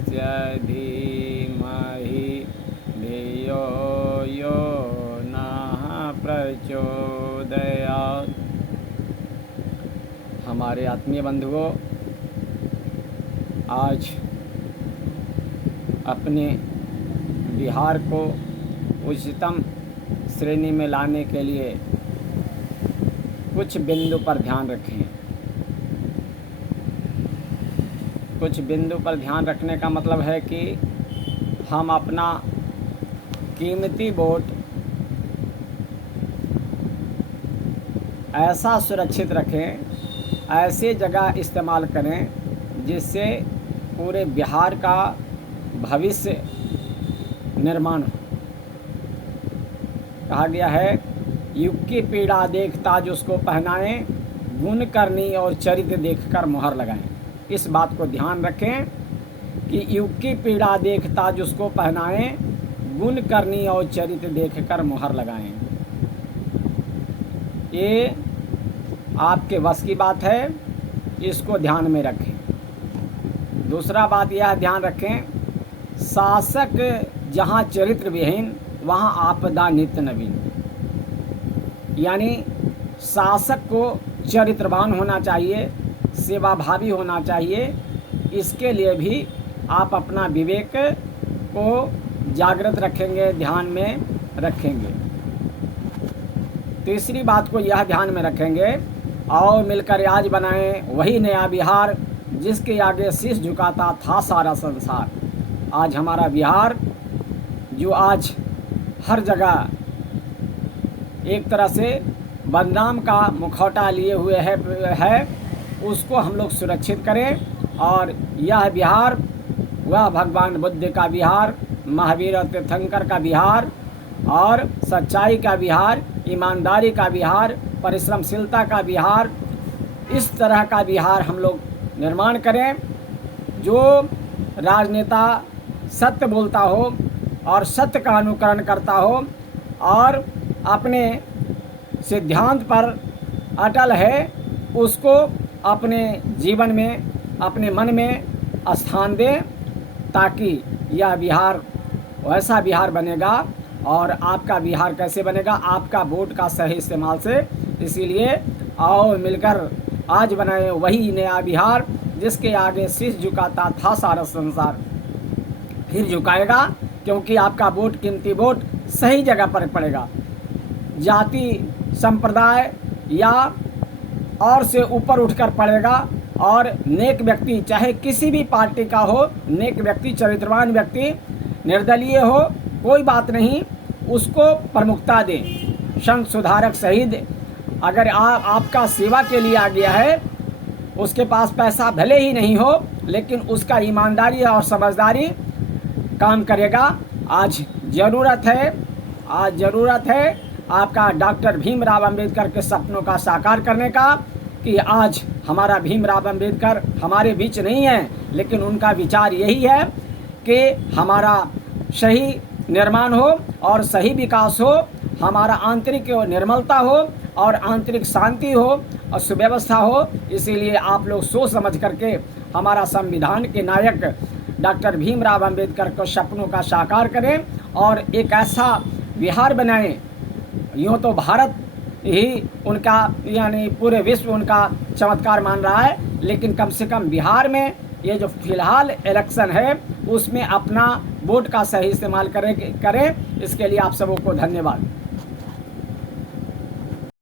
तस्य धीमहि धियो यो नः प्रचोदयात्। हमारे आत्मीय बंधुओं, आज अपने बिहार को उच्चतम श्रेणी में लाने के लिए कुछ बिंदु पर ध्यान रखें। कुछ बिंदु पर ध्यान रखने का मतलब है कि हम अपना कीमती वोट ऐसा सुरक्षित रखें, ऐसे जगह इस्तेमाल करें जिससे पूरे बिहार का भविष्य निर्माण हो। कहा गया है, युग की पीड़ा देख ताज उसको पहनाएं, गुण करनी और चरित्र देखकर मुहर लगाएं। इस बात को ध्यान रखें कि युग की पीड़ा देख ताज उसको पहनाएं, गुण करनी और चरित्र देखकर मुहर लगाएं। ये आपके वश की बात है, इसको ध्यान में रखें। दूसरा बात यह ध्यान रखें, शासक जहाँ चरित्र विहीन वहाँ आपदा नित्य नवीन। यानी शासक को चरित्रवान होना चाहिए, सेवाभावी होना चाहिए। इसके लिए भी आप अपना विवेक को जागृत रखेंगे, ध्यान में रखेंगे। तीसरी बात को यह ध्यान में रखेंगे, आओ मिलकर आज बनाएं वही नया बिहार जिसके आगे शीश झुकाता था सारा संसार। आज हमारा बिहार जो आज हर जगह एक तरह से बदनाम का मुखौटा लिए हुए है, उसको हम लोग सुरक्षित करें। और यह बिहार वह भगवान बुद्ध का बिहार, महावीर और तीर्थंकर का बिहार, और सच्चाई का बिहार, ईमानदारी का बिहार, परिश्रमशीलता का बिहार, इस तरह का बिहार हम लोग निर्माण करें। जो राजनेता सत्य बोलता हो और सत्य का अनुकरण करता हो और अपने सिद्धांत पर अटल है, उसको अपने जीवन में, अपने मन में स्थान दें, ताकि यह बिहार वैसा बिहार बनेगा। और आपका बिहार कैसे बनेगा? आपका वोट का सही इस्तेमाल से। इसीलिए आओ मिलकर आज बनाएं वही नया बिहार जिसके आगे शीश झुकाता था सारा संसार। फिर झुकाएगा, क्योंकि आपका वोट, कीमती वोट सही जगह पर पड़ेगा। जाति, संप्रदाय या और से ऊपर उठकर पड़ेगा। और नेक व्यक्ति, चाहे किसी भी पार्टी का हो, नेक व्यक्ति, चरित्रवान व्यक्ति, निर्दलीय हो, कोई बात नहीं, उसको प्रमुखता दें। संत, सुधारक, शहीद अगर आपका सेवा के लिए आ गया है, उसके पास पैसा भले ही नहीं हो, लेकिन उसका ईमानदारी और समझदारी काम करेगा। आज ज़रूरत है आपका डॉक्टर भीमराव अंबेडकर के सपनों का साकार करने का, कि आज हमारा भीमराव अंबेडकर हमारे बीच नहीं है, लेकिन उनका विचार यही है कि हमारा सही निर्माण हो और सही विकास हो, हमारा आंतरिक निर्मलता हो और आंतरिक शांति हो और सुव्यवस्था हो। इसीलिए आप लोग सोच समझ करके हमारा संविधान के नायक डॉक्टर भीमराव अंबेडकर को सपनों का साकार करें और एक ऐसा बिहार बनाएं। यूँ तो भारत ही उनका, यानी पूरे विश्व उनका चमत्कार मान रहा है, लेकिन कम से कम बिहार में ये जो फिलहाल इलेक्शन है उसमें अपना वोट का सही इस्तेमाल करें। इसके लिए आप सबों को धन्यवाद।